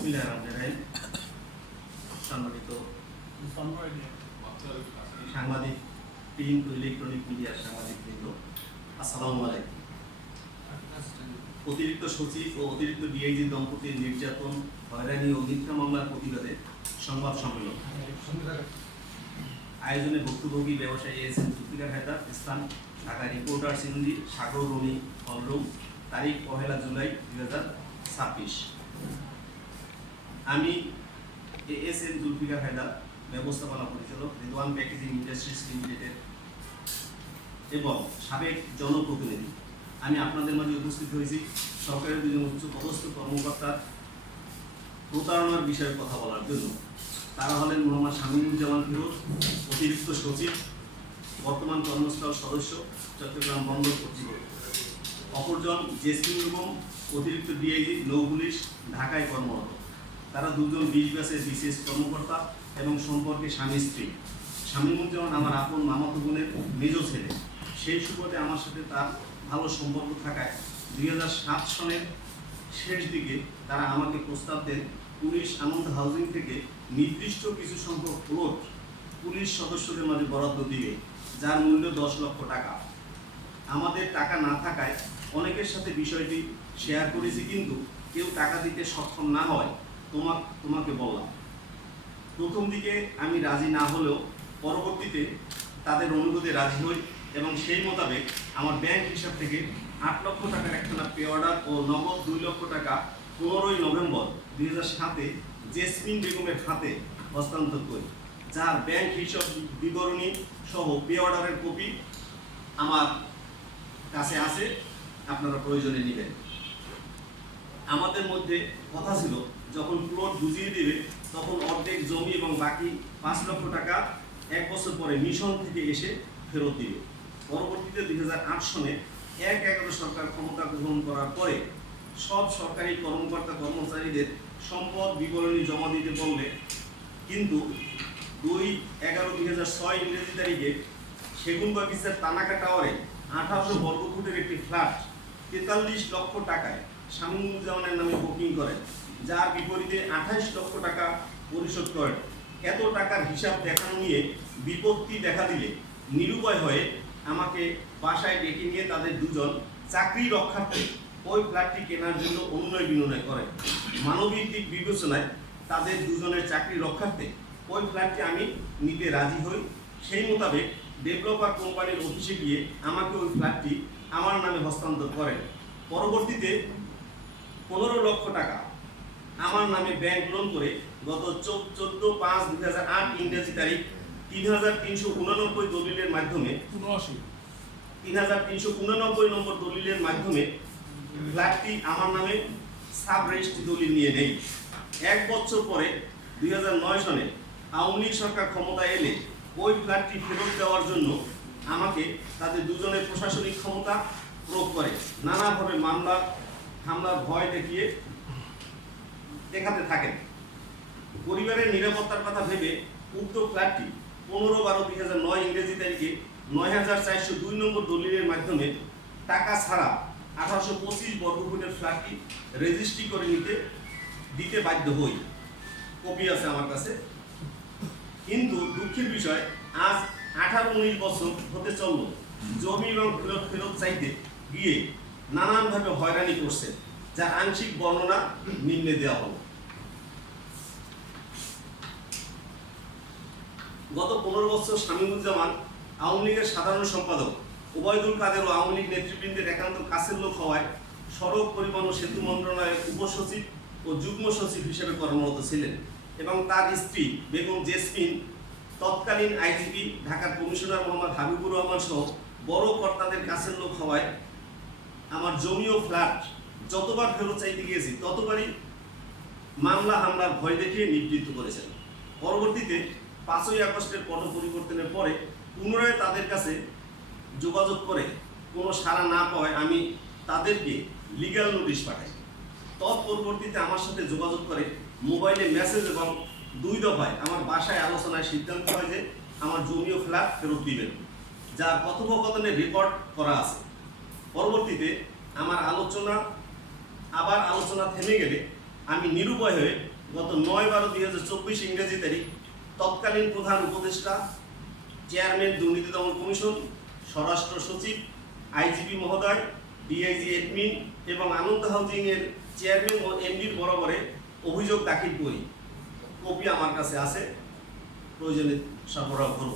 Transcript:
বিসমিল্লাহিররহমানিররহিম। সম্মানিত সাংবাদিক, প্রিন্ট ও ইলেকট্রনিক মিডিয়ার সাংবাদিকবৃন্দ, আসসালামু আলাইকুম। অতিরিক্ত সচিব ও অতিরিক্ত ডিআইজি দম্পতির নির্যাতন, হয়রানি ও মিথ্যা মামলার প্রতিবাদে সংবাদ সম্মেলন আয়োজনে ভুক্তভোগী ব্যবসায়ী এস.এম. জুলফিকার হায়দার, স্থান ঢাকা রিপোর্টার সিন্ধি, সাগর রুমি হলরুম, তারিখ 1 জুলাই 2026। আমি এস.এম. জুলফিকার হায়দার, ব্যবস্থাপনা পরিচালক, রিদওয়ান প্যাকেজিং ইন্ডাস্ট্রিজ লিমিটেডের এবং সাবেক জনপ্রতিনিধি। আমি আপনাদের মাঝে উপস্থিত হয়েছি সরকারের দুজন উচ্চপদস্থ কর্মকর্তার প্রতারণার বিষয়ে কথা বলার জন্য। তারা হলেন মোহাম্মদ শামীমুজ্জামান ফিরোজ, অতিরিক্ত সচিব, বর্তমান কর্মস্থল সদস্য, চট্টগ্রাম বন্দর কর্তৃপক্ষ। অপরজন জেসমিন বেগম, অতিরিক্ত ডিআইজি, নৌ পুলিশ, ঢাকায় কর্মরত। তারা দুজন 20 ব্যাচের বিশেষ কর্মকর্তা এবং সম্পর্কে স্বামী স্ত্রী। শামীমুজ্জামান আমার আপন মামাতো বোনের মেজ ছেলে। সেই সুবাদে আমার সাথে তার ভালো সম্পর্ক থাকায় 2007 সনের শেষ দিকে তারা আমাকে প্রস্তাব দেন পুলিশ আনন্দ হাউজিং থেকে নির্দিষ্ট কিছু সংখ্যক প্লট পুলিশ সদস্যদের মাঝে বরাদ্দ দিবে, যার মূল্য 10 লক্ষ টাকা। আমাদের টাকা না থাকায় অনেকের সাথে বিষয়টি শেয়ার করেছি, কিন্তু কেউ টাকা দিতে সক্ষম না হয় তোমাকে বললাম। প্রথম দিকে আমি রাজি না হলেও পরবর্তীতে তাদের অনুরোধে রাজি হই এবং সেই মোতাবেক আমার ব্যাংক হিসাব থেকে 8 লক্ষ টাকার একখানা পে অর্ডার ও নগদ 2 লক্ষ টাকা 15 নভেম্বর 2007-এ জেসমিন বেগমের হাতে হস্তান্তর করি, যার ব্যাংক হিসাব বিবরণী সহ পে অর্ডারের কপি আমার কাছে আছে, আপনারা প্রয়োজনে নেবেন। আমাদের মধ্যে কথা ছিল যখন প্লট বুঝিয়ে দেবে তখন অর্ধেক জমি এবং বাকি 5 লক্ষ টাকা 1 বছর পরে মিশন থেকে এসে ফেরত দিবে। পরবর্তীতে 2008 সনে 1/11 সরকার ক্ষমতা গ্রহণ করার পরে সব সরকারি কর্মকর্তা কর্মচারীদের সম্পদ বিবরণী জমা দিতে বললে, কিন্তু 2/11/2006 ইংরেজি তারিখে সেগুনবাগিচার তানাকা টাওয়ারে 1800 বর্গফুটের একটি ফ্ল্যাট 43 লক্ষ টাকায় শামীমুজ্জামানের নামে বুকিং করেন, যার বিপরীতে 28 লক্ষ টাকা পরিশোধ করেন। এত টাকার হিসাব দেখানো নিয়ে বিপত্তি দেখা দিলে নিরুপায় হয়ে আমাকে বাসায় ডেকে নিয়ে তাদের দুজন চাকরি রক্ষার্থে ওই ফ্ল্যাটটি কেনার জন্য অনুনয় বিনয় করেন। মানবিক দিক বিবেচনায় তাদের দুজনের চাকরি রক্ষার্থে ওই ফ্ল্যাটটি আমি নিতে রাজি হই। সেই মোতাবেক ডেভেলপার কোম্পানির অফিসে গিয়ে আমাকে ওই ফ্ল্যাটটি আমার নামে হস্তান্তর করেন। পরবর্তীতে 15 লক্ষ টাকা আমার নামে ব্যাংক লোন করে গত 14/5/2008 ইংরেজি তারিখ 3389 দলিলের মাধ্যমে 3389 নম্বর দলিলের মাধ্যমে ফ্ল্যাটটি আমার নামে সাব রেজিস্ট্রি দলিল নিয়ে নেই। 1 বছর পরে 2009 সনে আওয়ামী লীগ সরকার ক্ষমতায় এলে ওই ফ্ল্যাটটি ফেরত দেওয়ার জন্য আমাকে তাদের দুজনের প্রশাসনিক ক্ষমতা প্রয়োগ করে নানাভাবে মামলা হামলার ভয় দেখাতে থাকেন। পরিবারের নিরাপত্তার কথা ভেবে উক্ত ফ্ল্যাটটি 15/12/2009 ইংরেজি তারিখে 9402 নম্বর দলিলের মাধ্যমে টাকা ছাড়া 1825 বর্গফুটের ফ্ল্যাটটি রেজিস্ট্রি করে দিতে বাধ্য হই। কপি আছে আমার কাছে। কিন্তু দুঃখের বিষয়, আজ 18-19 বছর হতে চলল, জমি এবং ফেরত চাইতে গিয়ে নানানভাবে হয়রানি করছে, যার আংশিক বর্ণনা নিম্নে দেওয়া হলো। গত 15 বছর শামীমুজ্জামান আওয়ামী লীগের সাধারণ সম্পাদক, ওবায়দুল কাদের ও আওয়ামী লীগ নেতৃবৃন্দের একান্ত কাছের লোক হওয়ায় সড়ক পরিবহন ও সেতু মন্ত্রণালয়ের উপসচিব ও যুগ্ম সচিব হিসেবে কর্মরত ছিলেন এবং তার স্ত্রী বেগম জেসমিন তৎকালীন আইজিপি, ঢাকার কমিশনার মোহাম্মদ হাবিবুর রহমান সহ বড় কর্তাদের কাছের লোক হওয়ায় আমার জমি ও ফ্ল্যাট যতবার ফেরত চাইতে গিয়েছি ততবারই মামলা হামলার ভয় দেখিয়ে নিবৃত্ত করেছেন। পরবর্তীতে 5ই আগস্টের পট পরিবর্তনের পরে পুনরায় তাদের কাছে যোগাযোগ করে কোনো সাড়া না পাওয়ায় আমি তাদেরকে লিগ্যাল নোটিশ পাঠাই। তৎপরবর্তীতে আমার সাথে যোগাযোগ করে মোবাইলে মেসেজ এবং 2 দফায় আমার বাসায় আলোচনায় সিদ্ধান্ত হয় যে আমার জমি ও ফ্ল্যাট ফেরত দিবেন, যার কথোপকথনের রেকর্ড করা আছে। পরবর্তীতে আমার আলোচনা থেমে গেলে আমি নিরুপায় হয়ে গত 9/12/2024 ইংরেজি তারিখ তৎকালীন প্রধান উপদেষ্টা, চেয়ারম্যান দুর্নীতি দমন কমিশন, স্বরাষ্ট্র সচিব, আইজিপি মহোদয়, ডিআইজি এডমিন এবং আনন্দ হাউজিং এর চেয়ারম্যান ও এমডির বরাবরে অভিযোগ দাখিল করি। কপি আমার কাছে আছে, প্রয়োজনে সরবরাহ করব।